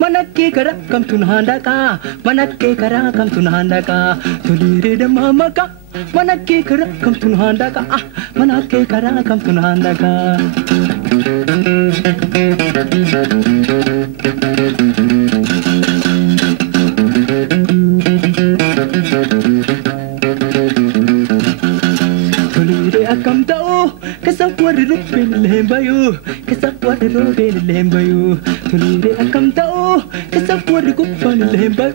Manake kara kam tunhanda ka, manake kara kam tunhanda ka, tulire de mama ka. Manake kara kam tunhanda ka, manake kara kam tunhanda ka. Tulire akam tao, kasapwar rupin lembayu, kasapwar rupin lembayu. Tulire akam tao, kasapwar rupin lembayu,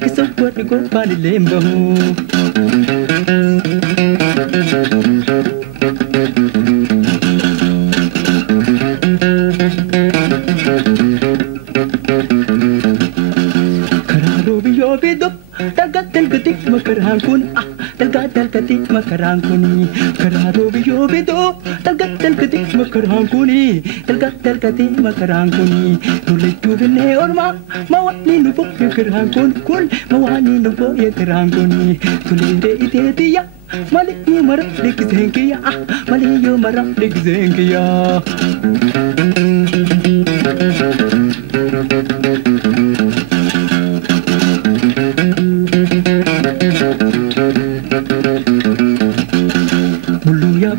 kasapwar rupin lembayu. Kararo biyo bido, tagatel gatik makarangkun, tagatel gatik makarangkuni. Kararo biyo bido, tagatel gatik makarangkuni, tagatel gatik makarangkuni. Tulis tubine orma, mawani nubo yakarangkun kun, mawani nubo yakarangkuni. Tulire ite tiya, mali yu marap dikzengiya, mali yu marap dikzengiya.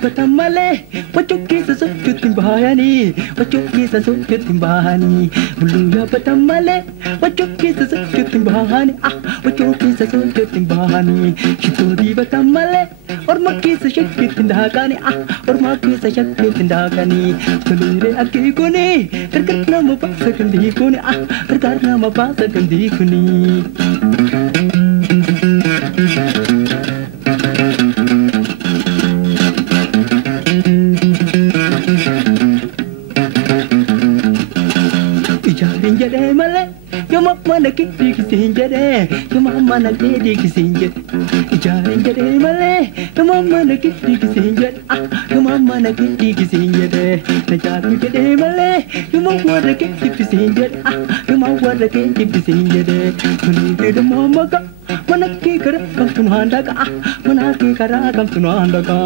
Batamale, wachuki sasukutin bahani, wachuki sasukutin bahani. Buluya batamale, wachuki sasukutin bahani, wachuki sasukutin bahani. Shitori batamale, और मक्की से शक्ति तिंदाकानी और मक्की से शक्ति तिंदाकानी तुलरे अकी कोनी करकना मपास कंदी कोनी करकना मपास कंदी कोनी Jade male, yo mama na kiti kisinjade, yo mama na kiti kisinjade. Jade male, yo mama na kiti kisinjade, yo mama na kiti kisinjade. Na jade male, yo mama na kiti kisinjade, yo mama na kiti kisinjade. Tuli de mama ka, mana ki kara kam tunhanda ka, mana ki kara kam tunhanda ka.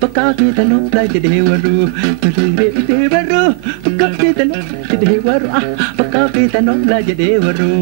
Paka kita no lagi dewaru, tulire ite baru. Paka kita no lagi dewaru, paka kita no lagi dewaru.